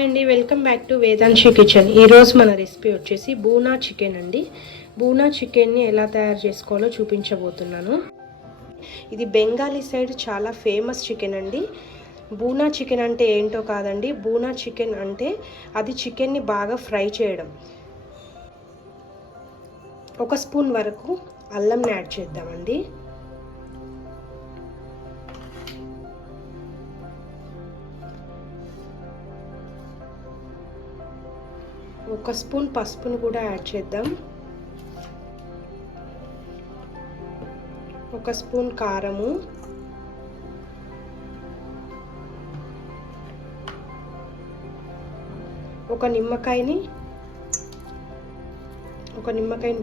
Hi అండి, welcome back to Vedanshi kitchen. ఈరోజు మన రెసిపీ వచ్చేసి బూనా చికెన్ అండి. బూనా చికెన్ని ఎలా తయారు చేసుకోవాలో చూపించబోతున్నాను. ఇది బెంగాలీ సైడ్ చాలా ఫేమస్ చికెన్ అండి. బూనా చికెన్ అంటే ఏంటో కాదండి, బూనా చికెన్ అంటే అది చికెన్ని బాగా ఫ్రై చేయడం. 1 స్పూన్ వరకు అల్లంని యాడ్ చేద్దామండి. 1 స్పూన్ పసుపును కూడా యాడ్ చేద్దాం. 1 స్పూన్ కారము, 1 నిమ్మకాయని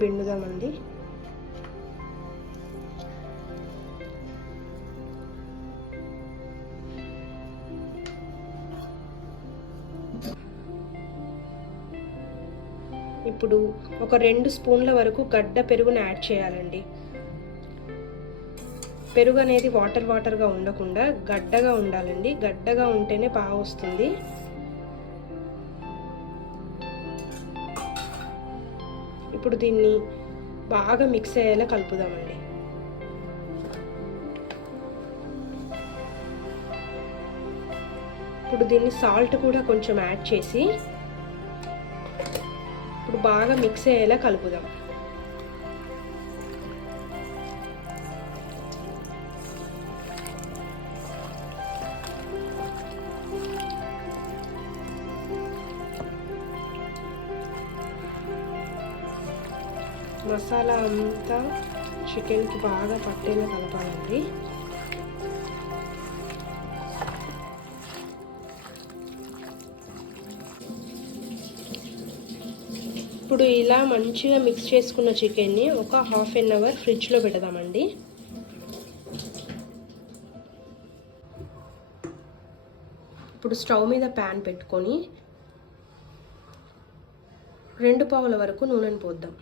పిండుదామండి. ఇప్పుడు ఒక 2 స్పూన్ల వరకు గడ్డ పెరుగును యాడ్ చేయాలండి. పెరుగు అనేది వాటర్గా ఉండకుండా గడ్డగా ఉండాలండి. గడ్డగా ఉంటేనే బాగా వస్తుంది. ఇప్పుడు దీన్ని బాగా మిక్స్ అయ్యేలా కలుపుదామండి. ఇప్పుడు దీన్ని సాల్ట్ కూడా కొంచెం యాడ్ చేసి ఇప్పుడు బాగా మిక్స్ అయ్యేలా కలుపుదాం. మసాలా అంతా చికెన్కి బాగా పట్టేలా కలపాలండి. ఇప్పుడు ఇలా మంచిగా మిక్స్ చేసుకున్న చికెన్ని ఒక 1/2 అవర్ ఫ్రిడ్జ్లో పెడదామండి. ఇప్పుడు స్టవ్ మీద ప్యాన్ పెట్టుకొని 2 పావుల వరకు నూనెను పోద్దాం.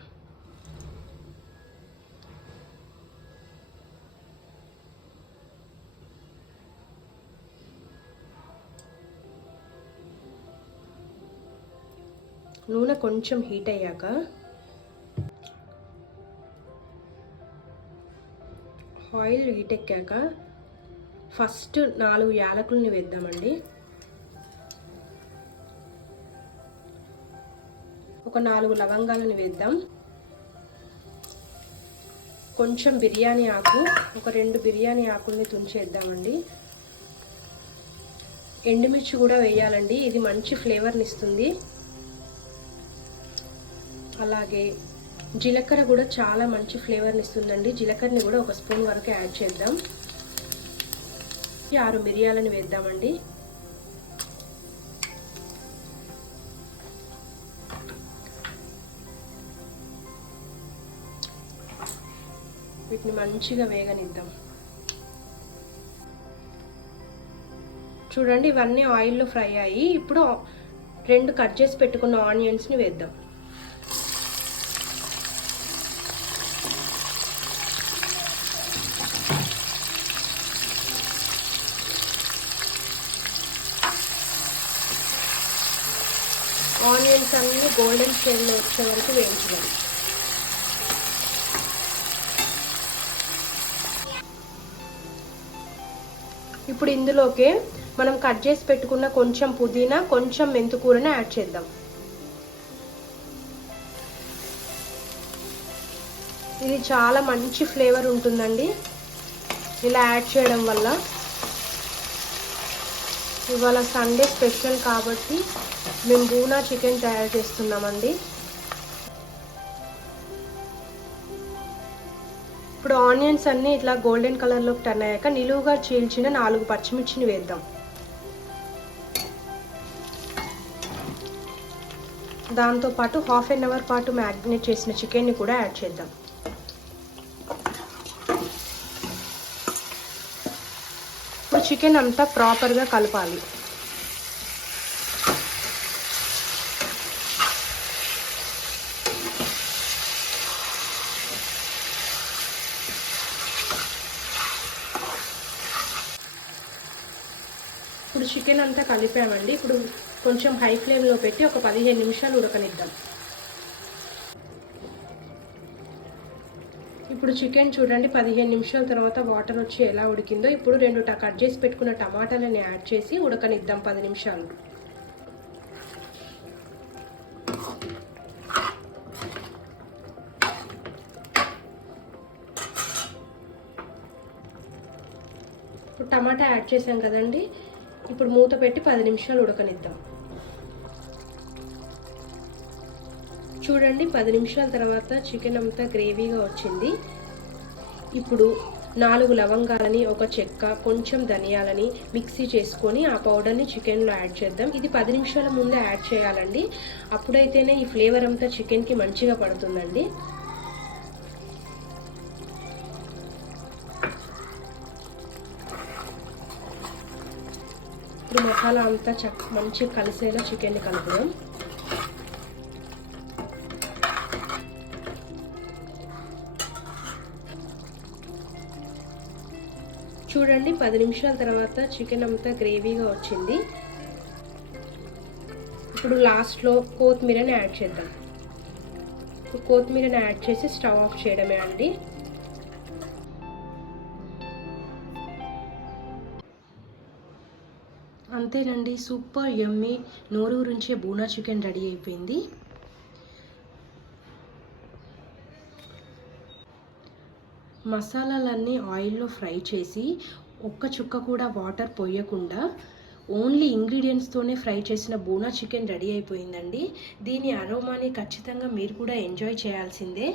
నూనె కొంచెం హీట్ అయ్యాక ఆయిల్ హీట్ ఎక్కాక ఫస్ట్ 4 యాలకుల్ని వేద్దామండి. ఒక 4 లవంగాలను వేద్దాం. కొంచెం బిర్యానీ ఆకు, ఒక 2 బిర్యానీ ఆకుల్ని తుంచేద్దామండి. ఎండుమిర్చి కూడా వేయాలండి, ఇది మంచి ఫ్లేవర్ని ఇస్తుంది. అలాగే జీలకర్ర కూడా చాలా మంచి ఫ్లేవర్ని ఇస్తుందండి. జీలకర్రని కూడా 1 స్పూన్ వరకు యాడ్ చేద్దాం. 6 మిరియాలను వేద్దామండి. వీటిని మంచిగా వేగనిద్దాం. చూడండి, ఇవన్నీ ఆయిల్లో ఫ్రై అయ్యి ఇప్పుడు 2 కట్ చేసి పెట్టుకున్న ఆనియన్స్ని వేద్దాం. ఆనియన్స్ అన్నీ గోల్డెన్ షేడ్లో వచ్చే వరకు వేయించడం. ఇప్పుడు ఇందులోకి మనం కట్ చేసి పెట్టుకున్న కొంచెం పుదీనా, కొంచెం మెంతికూరని యాడ్ చేద్దాం. ఇది చాలా మంచి ఫ్లేవర్ ఉంటుందండి ఇలా యాడ్ చేయడం వల్ల. ఇవాళ సండే స్పెషల్ కాబట్టి మేము బూనా చికెన్ తయారు చేస్తున్నామండి. ఇప్పుడు ఆనియన్స్ అన్నీ ఇట్లా గోల్డెన్ కలర్లోకి టర్న్ అయ్యాక నిలువుగా చీల్చిన 4 పచ్చిమిర్చిని వేద్దాం. దాంతోపాటు 1/2 అవర్ పాటు మ్యారినేట్ చేసిన చికెన్ని కూడా యాడ్ చేద్దాం. ఇప్పుడు చికెన్ అంతా ప్రాపర్గా కలపాలి. ఇప్పుడు చికెన్ అంతా కలిపామండి. ఇప్పుడు కొంచెం హై ఫ్లేమ్లో పెట్టి ఒక 15 నిమిషాలు ఉడకనిద్దాం. ఇప్పుడు చికెన్ చూడండి 15 నిమిషాల తర్వాత వాటర్ వచ్చి ఎలా ఉడికిందో. ఇప్పుడు 2 కట్ చేసి పెట్టుకున్న టమాటాలని యాడ్ చేసి ఉడకనిద్దాం 10 నిమిషాలు. ఇప్పుడు టమాటా యాడ్ చేసాం కదండి, ఇప్పుడు మూత పెట్టి 10 నిమిషాలు ఉడకనిద్దాం. చూడండి 10 నిమిషాల తర్వాత చికెన్ అంతా గ్రేవీగా వచ్చింది. ఇప్పుడు 4 లవంగాలని, ఒక చెక్క, కొంచెం ధనియాలని మిక్సీ చేసుకొని ఆ పౌడర్ని చికెన్లో యాడ్ చేద్దాం. ఇది 10 నిమిషాల ముందే యాడ్ చేయాలండి, అప్పుడైతేనే ఈ ఫ్లేవర్ అంతా చికెన్కి మంచిగా పడుతుందండి. ఇప్పుడు మసాలా అంతా మంచిగా కలిసేలా చికెన్ని కలుపుదాం. చూడండి 10 నిమిషాల తర్వాత చికెన్ అంతా గ్రేవీగా వచ్చింది. ఇప్పుడు లాస్ట్లో కొత్తిమీరని యాడ్ చేద్దాం. కొత్తిమీరని యాడ్ చేసి స్టవ్ ఆఫ్ చేయడమే అండి. అంతేనండి, సూపర్ యమ్మీ నోరు గురించే బూనా చికెన్ రెడీ అయిపోయింది. మసాలాలన్నీ ఆయిల్లో ఫ్రై చేసి ఒక్క చుక్క కూడా వాటర్ పోయకుండా ఓన్లీ ఇంగ్రీడియంట్స్తోనే ఫ్రై చేసిన బూనా చికెన్ రెడీ అయిపోయిందండి. దీని అరోమాని ఖచ్చితంగా మీరు కూడా ఎంజాయ్ చేయాల్సిందే.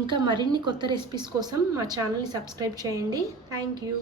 ఇంకా మరిన్ని కొత్త రెసిపీస్ కోసం మా ఛానల్ని సబ్స్క్రైబ్ చేయండి. Thank you.